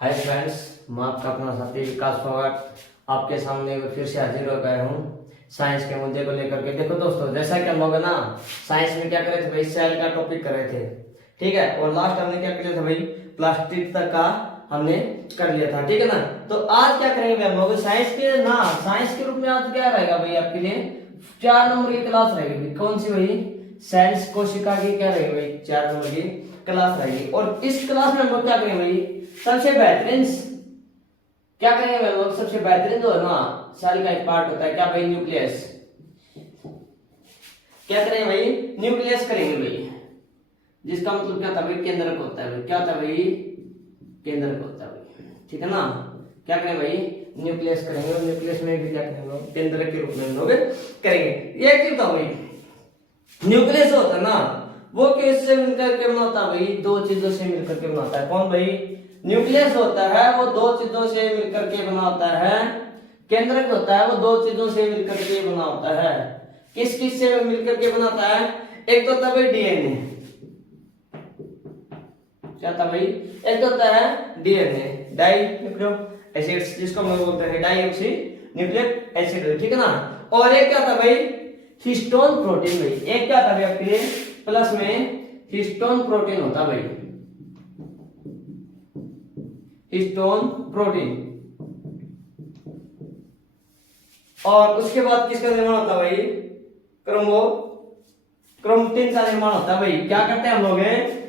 Hi friends, मैं आपका अपना साथी विकास फोगाट आपके सामने फिर से हाजिर हो गया हूँ साइंस के मुद्दे को लेकर के। देखो दोस्तों, जैसा कि हम लोग ना साइंस में क्या करे थे भाई, सेल का टॉपिक कर रहे थे, ठीक है। और लास्ट हमने क्या किया था भाई, प्लास्टिक तक का हमने कर लिया था, ठीक है ना। तो आज क्या करेंगे हम लोग साइंस के ना, साइंस के रूप में आज क्या रहेगा भाई आपके लिए 4 नंबर की क्लास रहेगी भाई। कौन सी भाई, सेल्स कोशिका की क्या रहेगी भाई, 4 नंबर की क्लास रहेगी। और इस क्लास में हम लोग क्या करेंगे भाई, सबसे बेहतरीन क्या करेंगे भाई लोग, सबसे बेहतरीन जो है ना सेल का एक पार्ट होता है क्या भाई, न्यूक्लियस। क्या करेंगे भाई, न्यूक्लियस करेंगे भाई, जिसका मतलब क्या था भाई, केंद्रक होता है भाई। क्या होता है भाई, केंद्रक होता है भाई, ठीक है ना। क्या करेंगे भाई, न्यूक्लियस करेंगे। और न्यूक्लियस में भी क्या करेंगे लोग, केंद्रक के रूप में लोग करेंगे। ये क्यों था भाई, न्यूक्लियस होता है ना वो किससे मिलकर के बनाता है भाई, दो चीजों से मिलकर के बनाता है। कौन भाई, न्यूक्लियस होता है वो दो चीजों से मिलकर के बनाता है। केंद्रक होता है वो दो चीजों से मिलकर के बनाता है। किस किस से मिलकर के बनाता है, एक तो होता है भाई डीएनए, क्या था भाई, एक तो होता है डीएनए डाई न्यूक्लिक एसिड्स, जिसको हम लोग बोलते हैं डाईऑक्सी न्यूक्लिक एसिड, ठीक है ना। और एक क्या था भाई, हिस्टोन प्रोटीन भाई। एक क्या था भाई आपके प्लस में हिस्टोन प्रोटीन होता भाई, हिस्टोन प्रोटीन। और उसके बाद किसका निर्माण होता भाई, क्रोमेटिन का निर्माण होता है भाई। क्या करते हैं हम लोग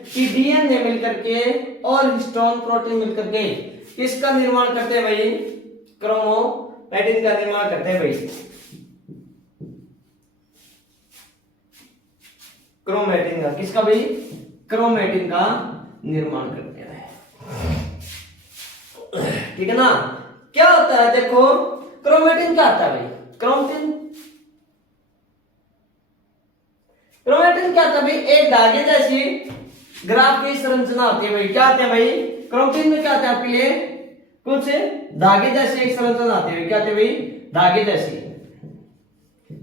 कि डीएनए मिलकर के और हिस्टोन प्रोटीन मिलकर के किसका निर्माण करते हैं भाई, क्रोमेटिन का निर्माण करते हैं भाई। क्रोमेटिन का, किसका भाई, क्रोमेटिन का निर्माण करते हैं, ठीक है ना। क्या होता है देखो, क्रोमेटिन क्या होता है भाई, क्रोमेटिन क्या होता है भाई, एक धागे जैसी ग्राफ की संरचना होती है भाई। क्या होता है भाई, क्रोमेटिन में क्या होता है आपके लिए, कुछ धागे जैसी एक संरचना आती है। क्या होती है भाई, धागे जैसी,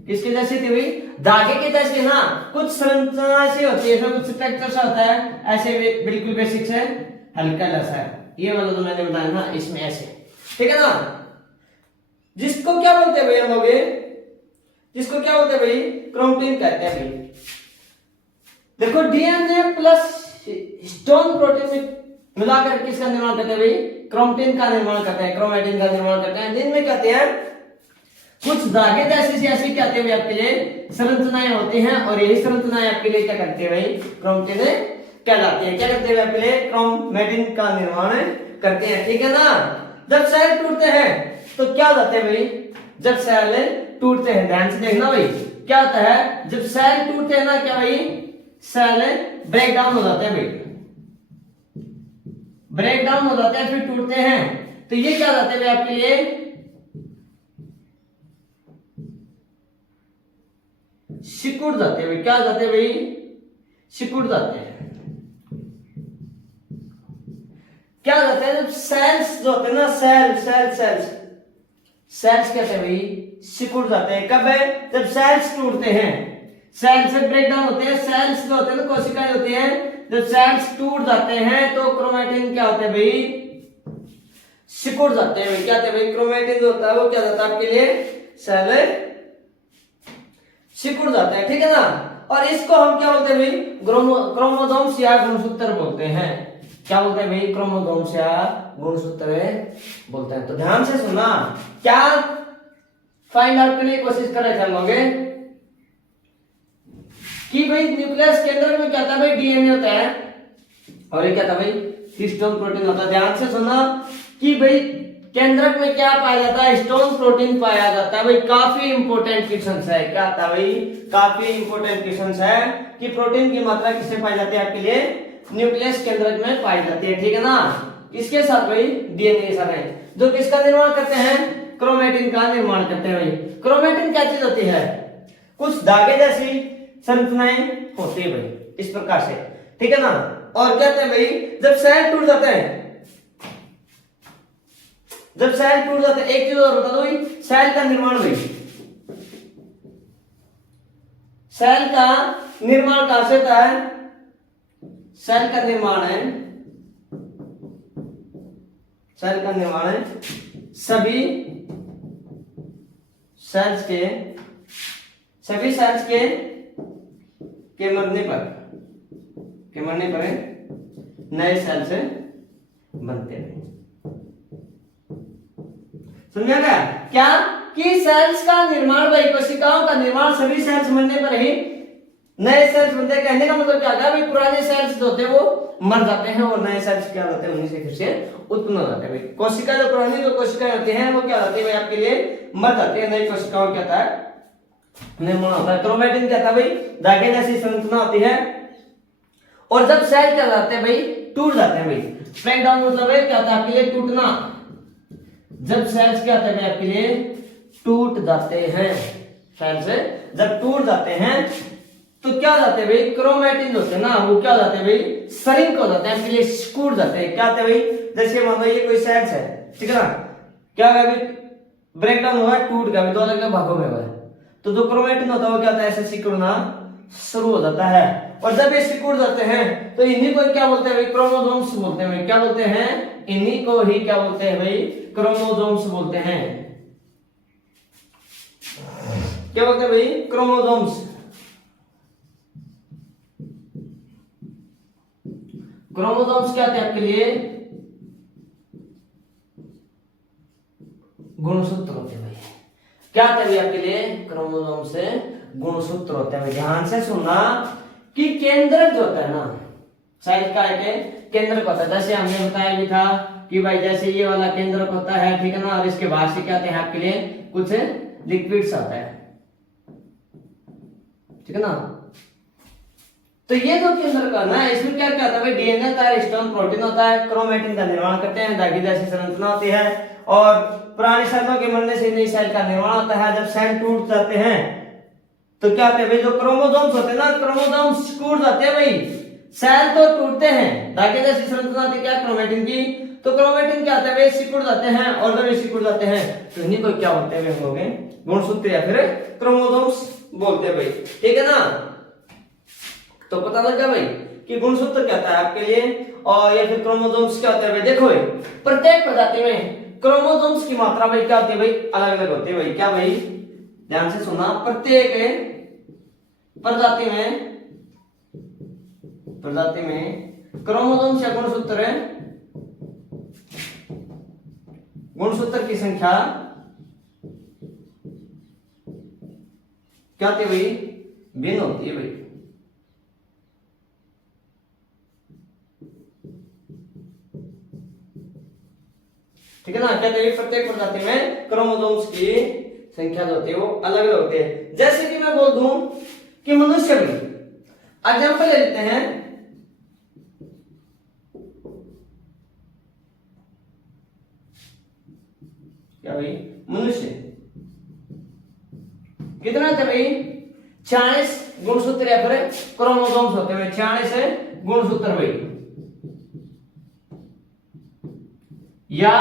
किसकी जैसी थी भाई, धागे की जैसी ना कुछ संरचना ऐसी होती है, कुछ स्ट्रक्चर सा होता है ऐसे बिल्कुल बेसिक से हल्का जैसा है। ये वाला जो मैंने बताया ना, इसमें ऐसे, ठीक है ना। जिसको क्या बोलते हैं भाई हम लोग, जिसको क्या बोलते हैं भाई, क्रोमेटिन कहते हैं भाई। देखो डीएनए प्लस हिस्टोन प्रोटीन में मिलाकर किसका निर्माण करते हैं भाई, क्रोमेटिन का निर्माण करते हैं, क्रोमेटिन का निर्माण करते हैं। जिनमें कहते हैं कुछ धागे जैसी ऐसी क्या होती है आपके लिए संरचनाएं होती हैं, और यही संरचनाएं आपके लिए क्या करती है भाई, क्रोमेटिन कहलाती है। क्या करते हैं आपके लिए, क्रोमेटिन का निर्माण करते हैं, ठीक है ना। जब सेल टूटते हैं तो क्या हो जाते हैं भाई, जब सेल टूटते हैं, ध्यान से देखना भाई, क्या होता है जब सेल टूटते हैं ना, क्या भाई, सेल ब्रेक डाउन हो जाते हैं भाई, ब्रेक डाउन हो जाते हैं, फिर टूटते हैं। तो ये क्या हो जाते हैं भाई आपके लिए, सिकुड़ जाते हैं भाई। क्या हो जाते हैं भाई, सिकुड़ जाते हैं। क्या हो जाता है जब सेल्स जो होते हैं ना, सेल्स कहते हैं भाई, सिकुड़ जाते हैं। कब है, जब सेल्स टूटते हैं, सेल्स से ब्रेक डाउन होते हैं। सेल्स जो होते हैं ना, कोशिकाएं होती हैं, जब सेल्स टूट जाते हैं तो क्रोमेटिन क्या होते हैं भाई, सिकुड़ जाते हैं भाई। क्या होते हैं भाई, क्रोमेटिन जो होता है वो क्या होता है आपके लिए, सेल सिकुड़ जाते हैं, ठीक है ना। और इसको हम क्या बोलते हैं भाई, क्रोमोसोम्स या गुणसूत्र बोलते हैं। क्या बोलते हैं भाई, क्रोमोसोम्स या गुणसूत्र बोलते हैं। तो ध्यान से सुनना, क्या फाइंड आउट करने की कोशिश कर रहे थे हम लोग कि भाई न्यूक्लियस के अंदर में क्या था भाई, डीएनए होता है, और ये क्या था भाई, हिस्टोन प्रोटीन होता है। ध्यान से सुनना कि भाई केंद्रक में क्या पाया जाता है, हिस्टोन प्रोटीन पाया जाता है भाई। काफी इंपॉर्टेंट क्वेश्चन है, क्या था भाई, काफी इंपॉर्टेंट क्वेश्चन है कि प्रोटीन की मात्रा किससे पाई जाती है आपके लिए, न्यूक्लियस केंद्रक में पाई जाती है, ठीक है ना। किसके साथ भाई, डीएनए के साथ है, जो किसका निर्माण करते हैं, क्रोमेटिन का निर्माण करते हैं भाई। क्रोमेटिन क्या चीज होती है, कुछ धागे जैसी संरचनाएं होती है भाई, इस प्रकार से, ठीक है ना। और कहते हैं भाई जब सेल टूट जाते हैं, जब सेल टूट जाता है, एक चीज और बता दो भाई, सेल का निर्माण भाई, सेल का निर्माण कहां से होता है, सेल का निर्माण है सेल का निर्माण सभी सेल्स के मरने पर नए सेल से बनते हैं। समझा गया क्या कि सेल्स का निर्माण भाई, कोशिकाओं का निर्माण सभी सेल्स मरने पर ही नए सेल्स बनते हैं। कहने का मतलब क्या होगा भाई, पुराने सेल्स जो होते हैं वो मर जाते हैं और नए सेल्स क्या होते हैं, उन्हीं से फिर से उत्पन्न हो जाते हैं। भाई कोशिका जो पुरानी जो कोशिकाएं होती हैं वो क्या होती है भाई, आपके लिए मर जाती है, नई कोशिकाओं क्या होता है निर्माण होता है। क्रोमैटिन क्या था भाई, धागे जैसी संरचना होती है और जब सेल क्या जाते हैं भाई, टूट जाते हैं। भाई ब्रेक डाउन मतलब क्या होता है आपके लिए, टूटना। जब सेल्स क्या होते हैं आपके लिए, टूट जाते हैं, सेल्स जब टूट जाते हैं तो क्या हो जाते हैं भाई, क्रोमैटिन होते हैं ना वो क्या हो जाते हैं भाई, श्रिंक हो जाते हैं, आपके लिए सिकुड़ जाते हैं। क्या होते हैं भाई, जैसे मान लो ये कोई सेल्स है, ठीक है ना, क्या होगा भाई, ब्रेक डाउन हुआ, टूट गया, दो अलग अलग भागों में हुआ, तो जो क्रोमैटिन होता है वो क्या होता है, ऐसे सिकुड़ना शुरू हो जाता है। और जब ये सिकुड़ जाते हैं तो इन्हीं को क्या बोलते हैं भाई, क्रोमोसोम्स बोलते हैं भाई। क्या बोलते हैं, इन्हीं को ही क्या बोलते हैं भाई, क्रोमोसोम्स बोलते हैं। क्या बोलते हैं भाई, क्रोमोसोम्स। क्रोमोसोम्स क्या थे आपके लिए, गुणसूत्र होते हैं भाई। क्या थे भाई आपके लिए, क्रोमोसोम से गुणसूत्र होते हैं। ध्यान से सुनना कि केंद्रक जो होता है ना, साइज का एक केंद्रक होता है। जैसे हमने बताया भी था कि भाई जैसे ये वाला केंद्रक होता है, ठीक है ना, और इसके बाद से क्या आते हैं आपके लिए, कुछ लिक्विड्स आता है, ठीक है ना। तो ये जो केंद्रक है ना, इसमें क्या क्या होता है भाई, डीएनए होता है, हिस्टोन प्रोटीन होता है, क्रोमैटिन का निर्माण करते हैं, धागे जैसी संरचना होती है और पुराने सेलों के मरने से नई सेल का निर्माण होता है। जब सेल टूट जाते हैं तो क्या होते हैं भाई, जो क्रोमोसोम्स होते हैं ना, क्रोमोसोम्स टूट जाते हैं भाई, सेल तो टूटते हैं, धागे जैसी संरचना होती है क्या, क्रोमैटिन की, तो क्रोमैटिन क्या होता है भाई, सिकुड़ जाते हैं और जब ये सिकुड़ जाते हैं तो इन्हीं को क्या बोलते हैं हम लोग, गुणसूत्र या फिर क्रोमोसोम्स बोलते हैं भाई, ठीक है ना। तो पता लग गया भाई कि गुणसूत्र क्या होता है आपके लिए और या फिर क्रोमोसोम्स क्या होते हैं भाई। देखो भाई प्रत्येक प्रजाति में क्रोमोसोम्स की मात्रा भाई क्या होती है भाई, अलग अलग होती है भाई। क्या भाई, ध्यान से सुना, प्रत्येक प्रजाति में क्रोमोसोम्स या गुणसूत्र की संख्या क्या होती है भाई, भिन्न होती है भाई। ठीक है ना, क्या चाहिए, प्रत्येक प्रजाति में क्रोमोसोम्स की संख्या जो होती है वो अलग अलग होती है। जैसे कि मैं बोल दूं कि मनुष्य में एग्जांपल ले लेते हैं, क्या भाई, मनुष्य कितना थे भाई, 46 गुणसूत्र या फिर क्रोमोसोम्स होते हैं, 46 गुणसूत्र भाई, या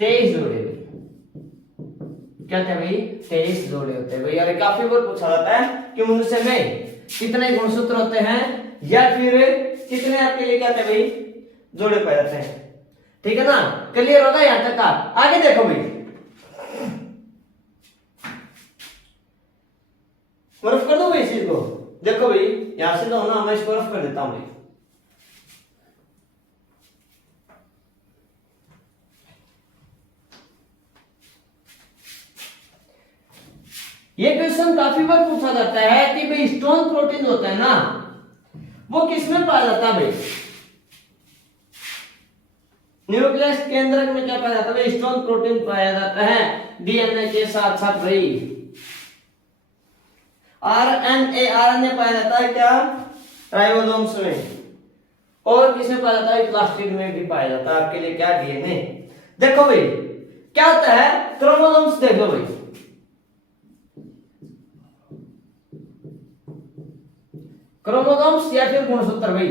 23 जोड़े भाई। क्या थे भाई, 23 जोड़े होते हैं भाई। अरे काफी बार पूछा जाता है कि मनुष्य में कितने गुणसूत्र होते हैं या फिर कितने आपके लिए क्या थे भाई, जोड़े पाए जाते हैं। ठीक है ना, क्लियर होगा यहां तक का। आगे देखो भाई, रफ कर दो भाई इस चीज को। देखो भाई यहां से तो ना मैं इसको रफ कर देता हूं भाई। ये क्वेश्चन काफी बार पूछा जाता है कि भाई स्टोन प्रोटीन होता है ना, वो किसमें पाया जाता है भाई, न्यूक्लियस केंद्रक में क्या पाया जाता है भाई, स्टोन प्रोटीन पाया जाता है डीएनए के साथ साथ भाई। आरएनए पाया जाता है क्या, राइबोसोम्स में, और किसमें पाया जाता है, प्लास्टिड में भी पाया जाता है आपके लिए क्या, डीएनए। देखो भाई क्या होता है, क्रोमोसोम्स देखो भाई, क्रोमोसोम्स या फिर गुणसूत्र भाई,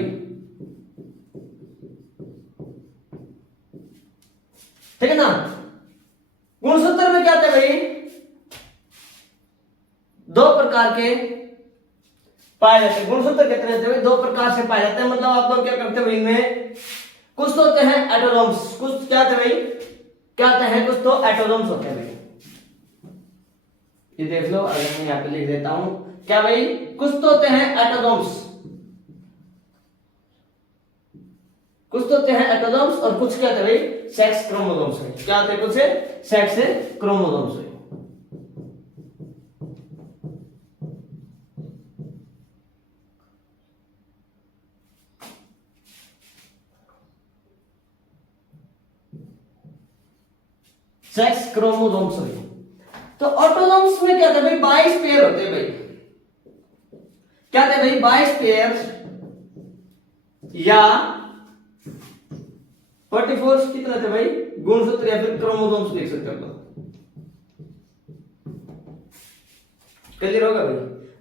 ठीक है ना। गुणसूत्र में क्या थे भाई, दो प्रकार के पाए जाते हैं। गुणसूत्र कितने होते हैं, दो प्रकार से पाए जाते हैं। मतलब आप लोग क्या करते हो, इनमें कुछ तो होते हैं एटोडर्म्स, कुछ क्या होते हैं भाई, क्या होते हैं, कुछ तो एटोडर्म्स होते हैं भाई। ये देख लो, अगर मैं यहाँ पे लिख देता हूं, क्या भाई, कुछ तो होते हैं एटोडर्म्स, कुछ तो होते हैं एटोडर्म्स और कुछ क्या होते हैं भाई, सेक्स क्रोमोसोम्स है। क्या होते हैं, कुछ सेक्स क्रोमोसोम्स है। सेक्स क्रोमोसोम्स है। तो ऑटोसोम्स में क्या होता है भाई, 22 पेयर होते हैं भाई। क्या होते हैं भाई, 22 पेयर या 44 कितने थे भाई, गुणसूत्र या फिर क्रोमोसोम्स लिख सकते हो। क्लियर होगा भाई,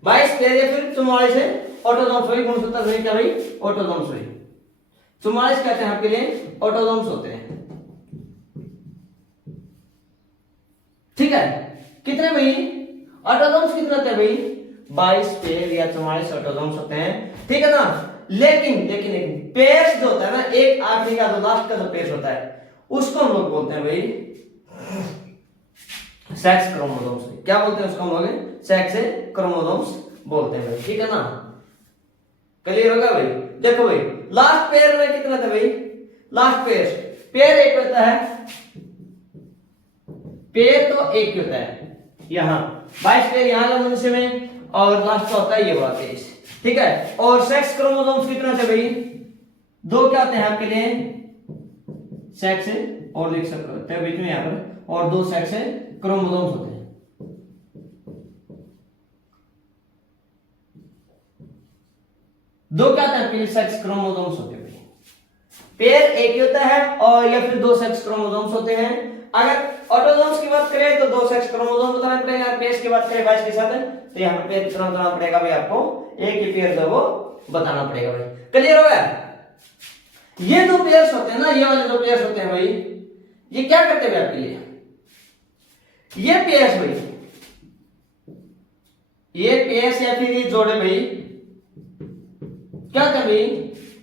22 पेयर या फिर 44 है ऑटोसोम्स भाई, गुणसूत्र नहीं क्या भाई, ऑटोसोम्स भाई। 44 कहते हैं आपके लिए ऑटोसोम्स होते हैं। ठीक है, कितने भाई ऑटोसोम्स कितने होते हैं भाई, 22 पेयर या 44 ऑटोसोम्स होते हैं। ठीक है ना, लेकिन लेकिन लेकिन पेयर्स जो होता है ना, एक आखिरी का जो लास्ट का जो पेयर्स होता है उसको हम लोग बोलते हैं भाई सेक्स क्रोमोसोम्स। क्या बोलते हैं उसको हम लोग, सेक्स क्रोमोसोम्स बोलते हैं भाई। ठीक है ना, क्लियर होगा भाई। देखो भाई, लास्ट पेयर में कितना था भाई, लास्ट पेयर एक होता है, पेयर तो एक होता है यहां 22 पेयर यहां का मनुष्य में, और लास्ट का होता है ये वाला 23। ठीक है, और सेक्स क्रोमोसोम्स कितना थे भाई, 2 क्या होते हैं आपके लिए, सेक्स और लिख सकते हैं बीच में यहां पर, और 2 सेक्स क्रोमोसोम्स होते हैं। दो क्या होते हैं आपके लिए, सेक्स क्रोमोसोम्स होते हैं भाई। पेयर एक ही होता है और या फिर 2 सेक्स क्रोमोसोम्स होते हैं। अगर ऑटोसोम्स की बात करें तो 2 सेक्स क्रोमोसोम बताना पड़ेगा, पेयर्स की बात करें 22 के साथ, तो यहाँ पे पेयर कितना बताना पड़ेगा भाई आपको, एक ही पेयर जो वो बताना पड़ेगा भाई। क्लियर हो गया। ये दो पेयर्स होते हैं ना, ये वाले दो पेयर्स होते हैं भाई, ये क्या करते हैं आपके लिए, ये पेयर्स भाई, ये पेयर्स या फिर ये जोड़े भाई क्या होते हैं भाई,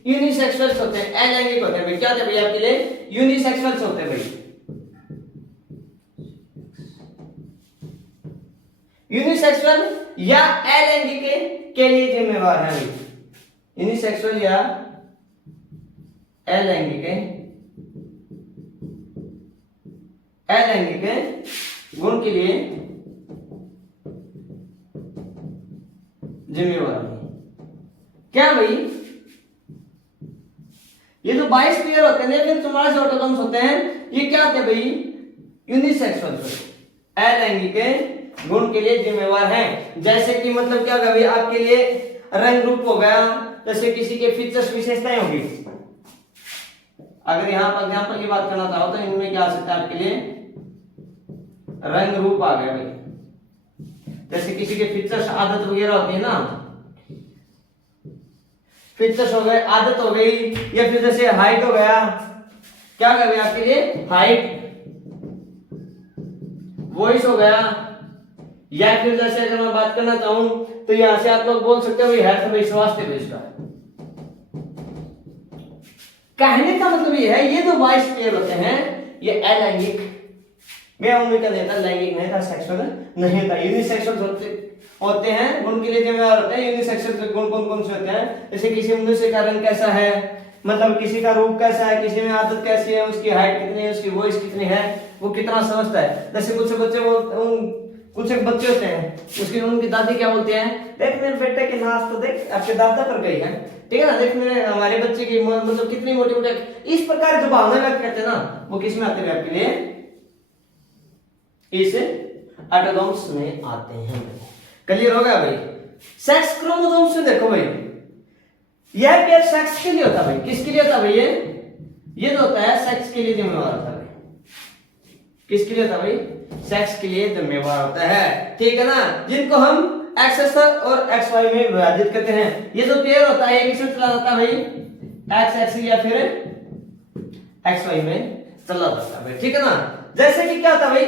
यूनिसेक्सुअल्स होते हैं, अलैंगिक होते हैं भाई। क्या होते हैं भाई आपके लिए, यूनिसेक्सुअल्स होते हैं भाई। यूनिसेक्सुअल या अलैंगिक के लिए जिम्मेवार है भाई, यूनिसेक्सुअल या अलैंगिक गुण के लिए जिम्मेवार है। क्या भाई, ये जो 22 पेयर होते हैं फिर 44 ऑटोसोम्स होते हैं, ये क्या होते हैं भाई, यूनिसेक्सुअल अलैंगिक गुण के लिए जिम्मेवार हैं। जैसे कि मतलब क्या होगा भाई आपके लिए, रंग रूप हो गया, जैसे किसी के फीचर्स विशेषताएं होगी। अगर यहां पर एग्जांपल की बात करना चाहो तो इनमें क्या आ सकता है आपके लिए, रंग रूप आ गया भाई। जैसे किसी के फीचर्स आदत वगैरह होती है ना, फीचर्स हो गए, आदत हो गई, या फिर जैसे हाइट हो गया, क्या हो गया आपके लिए, हाइट, वॉइस हो गया, या फिर जैसे अगर मैं बात करना चाहूं तो यहां से आप लोग बोल सकते हो भाई हेल्थ भाई, स्वास्थ्य भाई। इसका कहने का मतलब ये है, ये जो 22 पेयर होते हैं ये अलैंगिक, मैं उनमें क्या देता, लैंगिक नहीं था, सेक्सुअल नहीं था, यूनिसेक्सुअल होते हैं, गुण के लिए जिम्मेदार होते हैं। यूनिसेक्सुअल गुण कौन कौन से होते हैं, जैसे किसी मनुष्य का रंग कैसा है, मतलब किसी का रूप कैसा है, किसी में आदत कैसी है, उसकी हाइट कितनी है, उसकी वॉइस कितनी है, वो कितना समझता है। जैसे कुछ बच्चे कुछ एक बच्चे होते हैं, उसकी उनकी दादी क्या बोलते हैं, देख मेरे बेटे की नाच तो देख आपके दादा पर गई है, ठीक है ना, देख मेरे हमारे बच्चे की मतलब कितनी मोटी मोटी, इस प्रकार जो भावना व्यक्त करते हैं ना, वो किस में आते हैं आपके लिए, इस ऑटोसोम्स में आते हैं। क्लियर हो गया भाई। सेक्स क्रोमोसोम्स में देखो भाई, यह पेयर सेक्स के लिए होता है भाई, किसके लिए होता है भाई, ये जो होता है सेक्स के लिए जिम्मेवार होता है भाई। किसके लिए होता है भाई, सेक्स के लिए जिम्मेवार होता है, ठीक है ना, जिनको हम एक्स और एक्स वाई में विभाजित करते हैं। ये जो पेयर होता है ये किसमें चला जाता है भाई, एक्स एक्स या फिर एक्स वाई में चला जाता है भाई, ठीक है ना। जैसे कि क्या होता है भाई,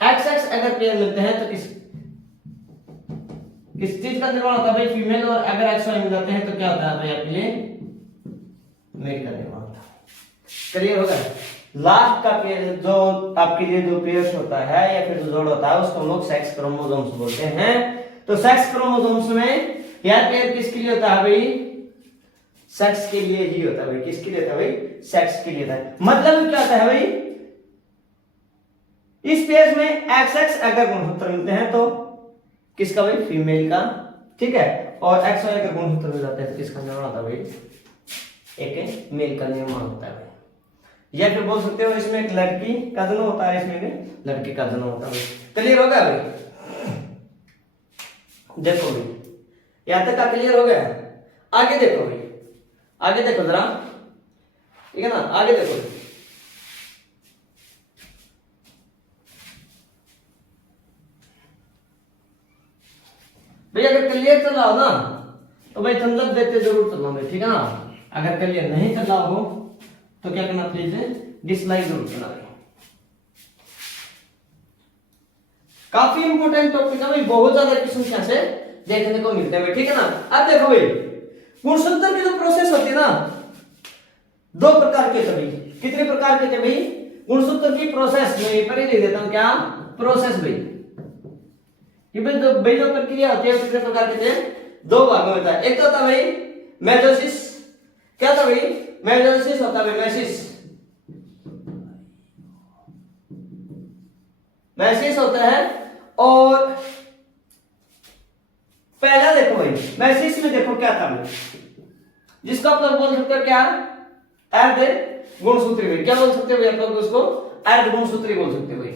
एक्स एक्स अगर पेयर मिलते हैं तो किस चीज का निर्माण होता है भाई, फीमेल, और अगर एक्स वाई मिल जाते हैं तो क्या होता है भाई आपके लिए, मेल का नियम होता है। क्लियर होगा? लास्ट का पेयर जो आपके लिए जो पेयर्स होता है या फिर जो जोड़ होता है उसको हम लोग सेक्स क्रोमोसोम्स बोलते हैं। तो सेक्स क्रोमोसोम्स में यह पेयर किसके लिए होता है भाई? सेक्स के लिए ही होता है भाई। किसके लिए होता है भाई? सेक्स के लिए होता है। मतलब क्या होता है भाई? इस पेयर में एक्स एक्स अगर गुणसूत्र मिलते हैं तो किसका भाई? फीमेल का, ठीक है। और एक्स वाई अगर गुणसूत्र मिल जाते हैं तो किसका निर्माण होता है भाई? एक मेल का निर्माण होता है भाई। या फिर बोल सकते हो इसमें एक लड़की का जन्म होता है, इसमें भी लड़की का जन्म होता है भाई। क्लियर हो गया भाई? देखो भाई यहां तक का क्लियर हो गया? आगे देखो भाई, आगे देखो जरा, ठीक है ना? आगे देखो भाई, अगर क्लियर चल रहा हो ना तो भाई थम्स अप देते जरूर चलना भाई, ठीक है ना? अगर क्लियर नहीं चल रहा हो तो क्या करना, प्लीज डिसलाइक जरूर करना भाई। काफी इंपोर्टेंट टॉपिक है भाई, बहुत ज्यादा क्वेश्चन क्या से देखने को मिलते हैं भाई, ठीक है ना? अब देखो भाई गुणसूत्र की जो प्रोसेस होती है ना, दो प्रकार के थे भाई। कितने प्रकार के थे भाई? गुणसूत्र की प्रोसेस में पर लिख देता हूं क्या? प्रोसेस भाई। ये भाई जो प्रक्रिया होती है कितने प्रकार के थे? दो भागों में होता है। एक तो होता है भाई मेयोसिस। क्या था भाई? मेयोसिस होता है। मेयोसिस होता है। और पहला देखो भाई मेयोसिस में देखो क्या था भाई, जिसको आप लोग बोल सकते हो क्या? अर्ध गुणसूत्री भाई। क्या बोल सकते हो भाई आप लोग उसको? अर्ध गुणसूत्री बोल सकते हो भाई।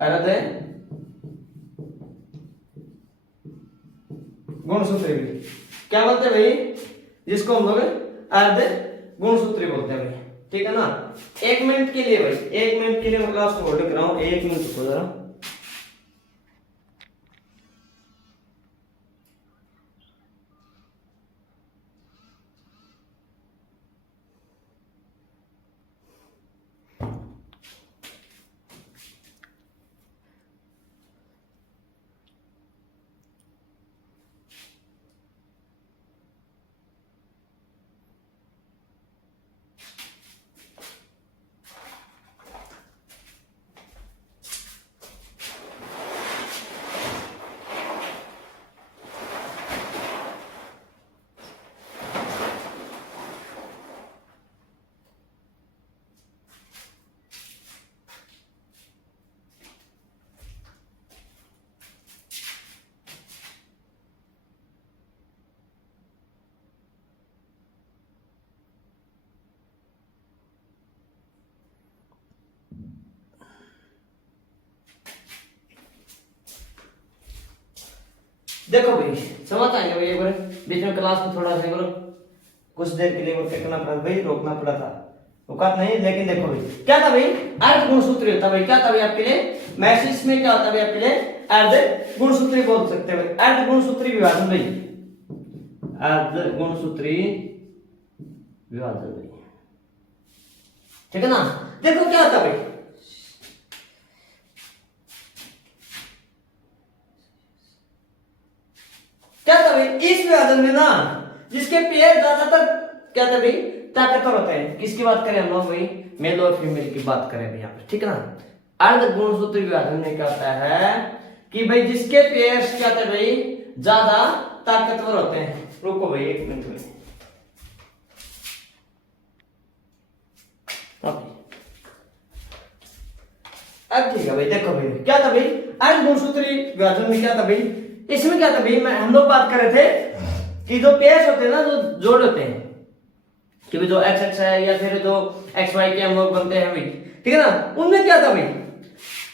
अर्ध गुणसूत्री भाई क्या बोलते हैं भाई? जिसको हम लोग अर्ध गुणसूत्री बोलते हैं भाई, ठीक है ना? 1 मिनट के लिए भाई, 1 मिनट के लिए मैं क्लास को होल्ड कर रहा हूं। 1 मिनट रुको जरा। देखो भाई समझ आएंगे भाई, एक बार बीच में क्लास में थोड़ा सा बोलो कुछ देर के लिए वो करना पड़ा भाई, रोकना पड़ा था, रुका नहीं। लेकिन देखो भाई क्या था भाई? अर्ध गुणसूत्री होता भाई। क्या था भाई आपके लिए? मैसिस में क्या होता भाई आपके लिए? अर्ध गुणसूत्री बोल सकते हैं भाई। अर्ध गुणसूत्री विभाजन भाई, अर्ध गुणसूत्री विभाजन भाई, ठीक है ना? देखो क्या होता भाई, क्या था भाई इस विभाजन में ना जिसके पेयर ज्यादातर क्या था भाई? ताकतवर होते हैं। किसकी बात करें हम लोग भाई? मेल और फीमेल की बात करें भाई यहाँ पे, ठीक है ना? अर्ध गुणसूत्री विभाजन में क्या होता है कि भाई जिसके पेयर्स क्या था भाई? ज्यादा ताकतवर होते हैं। रुको भाई 1 मिनट में। अब ठीक है भाई, देखो भाई क्या था भाई? अर्ध गुणसूत्री विभाजन में क्या था भाई? इसमें क्या था भाई? हम लोग बात कर रहे थे कि जो पेयर्स होते हैं ना, जो जोड़ होते हैं कि भाई जो एक्स एक्स है या फिर जो एक्स वाई के हम लोग बनते हैं भाई, ठीक है ना? उनमें क्या था भाई?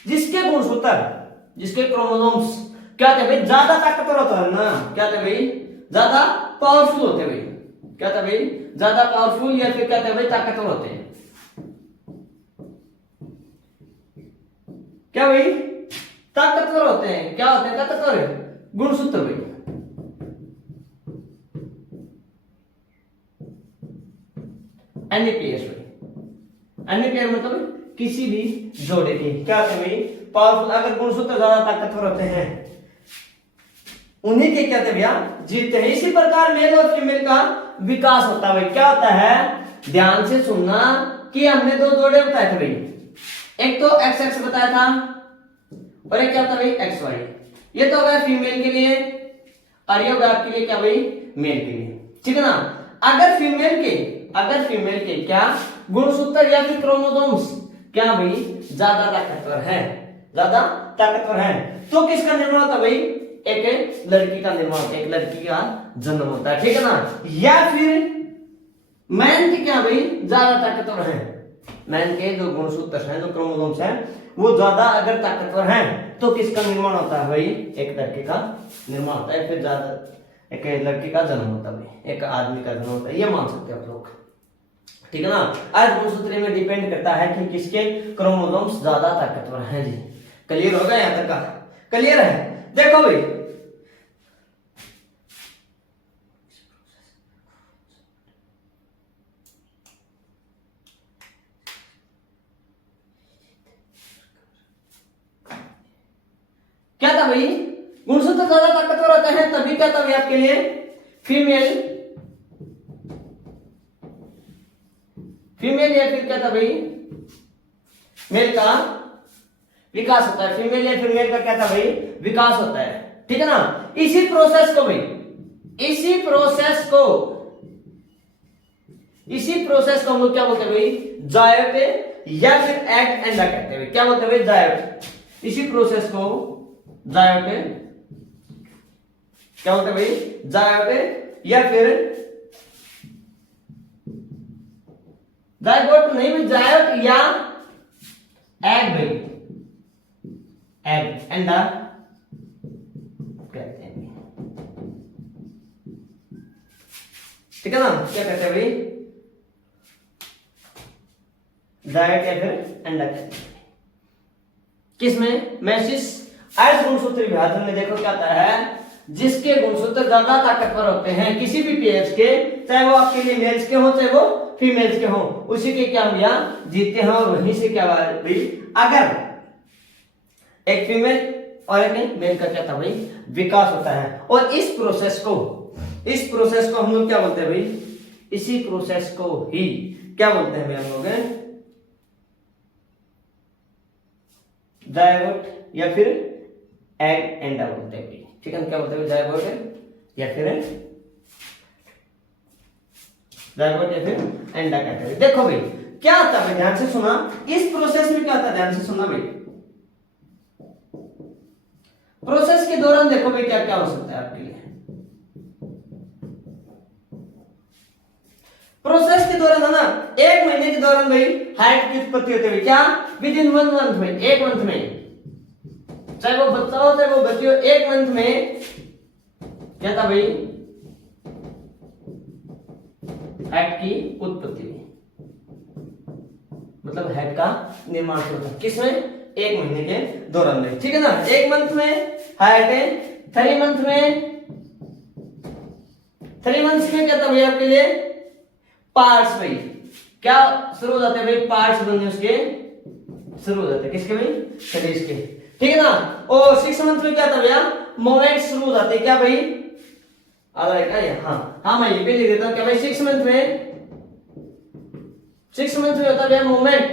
जिसके गुणसूत्र, जिसके क्रोमोसोम्स क्या थे भाई? ज्यादा ताकतवर होता है ना, क्या थे भाई? ज्यादा पावरफुल होते भाई। क्या था भाई? ज्यादा पावरफुल या फिर क्या थे भाई? ताकतवर होते हैं। क्या भाई? ताकतवर होते हैं। क्या होते हैं ताकतवर? गुणसूत्र भाई। अन्य पेयर भाई, अन्य पेयर मतलब किसी भी जोड़े की क्या होते हैं भाई? पावरफुल। अगर गुणसूत्र ज्यादा ताकतवर होते हैं उन्हीं के क्या थे भैया जीतते हैं। इसी प्रकार मेल और फीमेल का विकास होता है। क्या होता है, ध्यान से सुनना कि हमने दो जोड़े बताए थे भाई, एक तो एक्स एक्स बताया था और एक क्या था भाई एक्स वाई। ये तो हो गया फीमेल के लिए और ये होगा आपके लिए क्या भाई मेल के लिए, ठीक है ना। अगर फीमेल के क्या गुणसूत्र या फिर क्रोमोसोम्स क्या भाई ज्यादा ताकतवर है तो किसका निर्माण होता है भाई, एक लड़की का निर्माण होता है, एक लड़की का जन्म होता है, ठीक है ना। या फिर मैन के क्या भाई ज्यादा ताकतवर है, मैन के जो गुणसूत्र हैं जो क्रोमोसोम्स हैं वो ज्यादा अगर ताकतवर हैं तो किसका निर्माण होता है भाई, एक लड़के का निर्माण होता है, फिर ज्यादा एक लड़के का जन्म होता है भाई, एक आदमी का जन्म होता है, ये मान सकते हैं आप लोग, ठीक है ना। आज गुणसूत्र में डिपेंड करता है कि किसके क्रोमोसोम्स ज्यादा ताकतवर हैं जी। क्लियर होगा यहां तक का, क्लियर है। देखो भाई क्या था भाई, गुणसूत्र ज्यादा ताकतवर होते हैं तभी क्या था भाई आपके लिए फीमेल या फिर क्या था भाई मेल का विकास होता है, फीमेल या फिर मेल का क्या था भाई विकास होता है, ठीक है ना। इसी प्रोसेस को हम लोग क्या बोलते हैं भाई जायट या फिर एग एंडा कहते हैं। क्या बोलते हैं भाई जायट। इसी प्रोसेस को जायट क्या बोलते हैं भाई जायट या फिर जायगोट नहीं भाई जायट या एग भाई एग एंडा कहते हैं, ठीक है ना। क्या कहते हैं भाई जायट या फिर एंडा कहते हैं। किसमें मेसिस आज गुणसूत्र विभाजन में देखो क्या होता है, जिसके गुणसूत्र ज्यादा ताकतवर होते हैं किसी भी पेयर्स के, चाहे वो आपके लिए मेल्स के हो चाहे वो फीमेल्स के हो, उसी के क्या भैया जीतते हैं। और वहीं से क्या भाई अगर एक फीमेल और एक मेल का क्या था भाई विकास होता है। और इस प्रोसेस को हम लोग क्या बोलते हैं भाई, इसी प्रोसेस को ही क्या बोलते हैं भाई हम लोग जायगोट या फिर एग एंडा बोलते हैं भाई, ठीक है। क्या बोलते हैं जायगोट या फिर एंडा कहते हैं। देखो भाई क्या होता है, ध्यान से सुना, इस प्रोसेस में क्या होता है ध्यान से सुनना भाई। प्रोसेस के दौरान देखो भाई क्या क्या हो सकता है आपके लिए। प्रोसेस के दौरान है ना, एक महीने के दौरान भाई हाइट की उत्पत्ति होती है क्या विद इन 1 मंथ में, एक मंथ में, चाहे वो बच्चा हो चाहे वो बच्ची हो, एक मंथ में क्या था भाई हाइट की उत्पत्ति हुई, मतलब हेड का निर्माण होता है किसमें, एक महीने के दौरान में, ठीक है ना। एक मंथ में हाइट, 3 मंथ में क्या था भाई आपके लिए पार्ट्स भाई क्या शुरू हो जाते हैं भाई, पार्ट्स बनने उसके शुरू हो जाते हैं किसके भाई शरीर के, ठीक है ना। और 6 मंथ में क्या था भैया मूवमेंट शुरू हो जाते हैं क्या भाई हाँ मैं ये भी लिख देता हूं क्या भाई 6 मंथ में होता है मूवमेंट,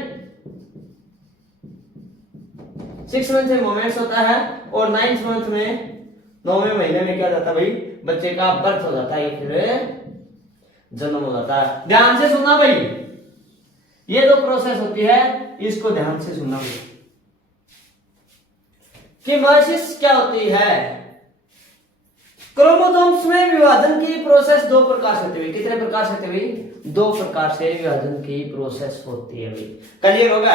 6 मंथ में मूवमेंट्स होता है। और 9th मंथ में 9वें महीने में क्या जाता है भाई बच्चे का बर्थ हो जाता है, फिर जन्म हो जाता है। ध्यान से सुनना भाई, ये जो प्रोसेस होती है इसको ध्यान से सुनना भाई कि मेयोसिस क्या होती है। क्रोमोसोम्स में विभाजन की प्रोसेस 2 प्रकार से होती है। कितने प्रकार से होती है भाई 2 प्रकार से विभाजन की प्रोसेस होती है भाई। क्लियर होगा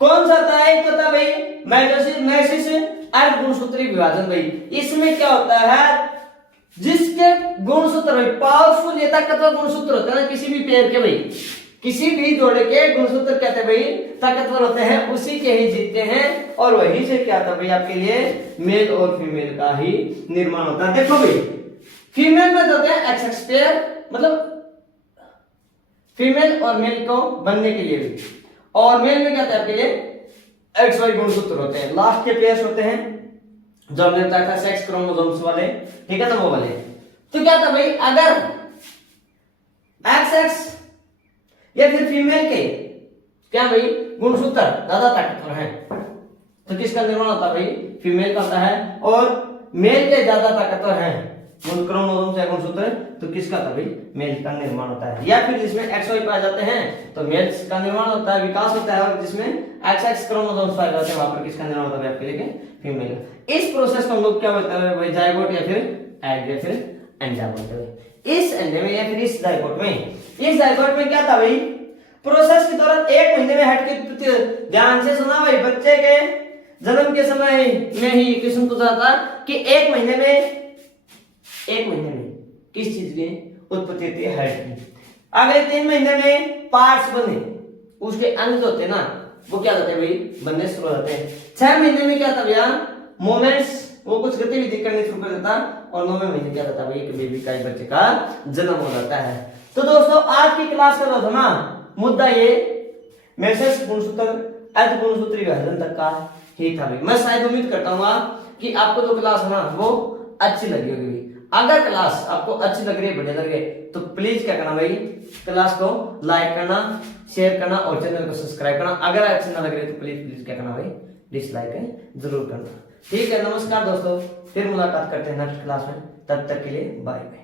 कौन सा था, एक तो था भाई मेयोसिस और गुणसूत्री विभाजन भाई। इसमें क्या होता है जिसके गुणसूत्र पावरफुल या ताकतवर गुणसूत्र होते हैं ना किसी भी पेयर के भाई, किसी भी जोड़े के गुणसूत्र कहते हैं भाई ताकतवर होते हैं, उसी के ही जीतते हैं। और वहीं से क्या था भाई आपके लिए मेल और फीमेल का ही निर्माण होता है। देखो भाई फीमेल में होते हैं एक्स एक्स पेयर, मतलब फीमेल और मेल को बनने के लिए भी, और मेल में क्या था आपके लिए एक्स वाई गुणसूत्र होते हैं। लास्ट के पेयर्स होते हैं जो हमने बताया था सेक्स क्रोमोसोम्स वाले, ठीक है ना, वो वाले। तो क्या था भाई, अगर XX या फिर फीमेल के क्या भाई गुणसूत्र ज्यादा ताकतवर है तो किसका निर्माण होता है भाई, फीमेल का होता है। और मेल के ज्यादा ताकतवर है क्रोमोसोम्स या गुणसूत्र तो किसका होता है भाई, मेल का निर्माण होता है। या फिर जिसमें XY पाए जाते हैं तो मेल्स का निर्माण होता है, विकास होता है। और जिसमें XX क्रोमोसोम्स पाए जाते हैं वहां पर किसका निर्माण होता है आपके लिए, फीमेल का। इस प्रोसेस को हम लोग क्या बोलते हैं भाई, जायगोट या फिर एग या फिर अंडा बोलते हैं। इस अंडे में या फिर इस जायगोट में क्या था भाई, प्रोसेस के दौरान 1 महीने में हट के, ध्यान से सुना भाई, बच्चे के जन्म के समय में ही क्वेश्चन पूछा था कि 1 महीने में किस चीज की उत्पत्ति होती है, हार्ट की। अगले 3 महीने में पार्ट्स बने, उसके अंग होते हैं ना वो क्या होते हैं भाई, बनने शुरू हो जाते हैं। 6 महीने में क्या था भैया, मोमेंट्स, वो कुछ गतिविधि करनी शुरू कर देता। और 9वें महीने क्या होता है भाई, एक बेबी का, एक बच्चे का जन्म हो जाता है। तो दोस्तों आज की क्लास का जो था ना मुद्दा ये मेसेज गुणसूत्र अर्ध गुणसूत्री विभाजन तक का ही था भाई। मैं शायद उम्मीद करता हूँ कि आपको जो क्लास है ना वो अच्छी लगी होगी। अगर क्लास आपको अच्छी लग रही है, बढ़िया लग रही है, तो प्लीज क्या करना भाई, क्लास को लाइक करना, शेयर करना और चैनल को सब्सक्राइब करना। अगर अच्छी ना लग रही है तो प्लीज क्या करना भाई, डिसलाइक जरूर करना। ठीक है, नमस्कार दोस्तों, फिर मुलाकात करते हैं नेक्स्ट क्लास में, तब तक के लिए बाय बाय।